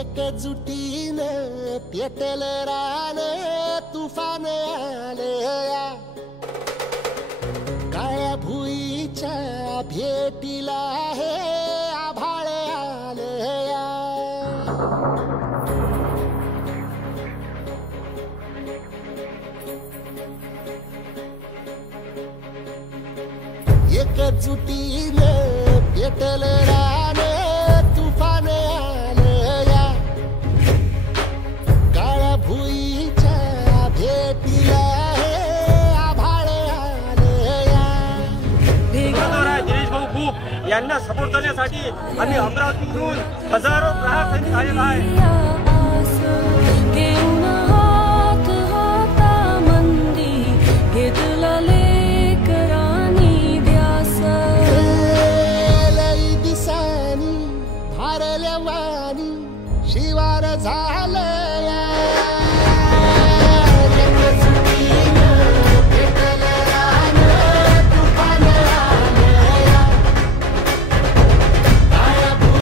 एकजुटीने पेटल रान तुफान आलया काळ्या भुईच्या भेटीला हे आभाळ आलया एकजुटीने पेटल रान तुफान आलया काळ्या भुईच्या भेटीला हे आभाळ आलया दिनेश भाऊ खूप यांना सपोर्ट करण्यासाठी आम्ही अमरावतीतून हजारो ग्राहक संख्या आलेला आहे। शिवार झालं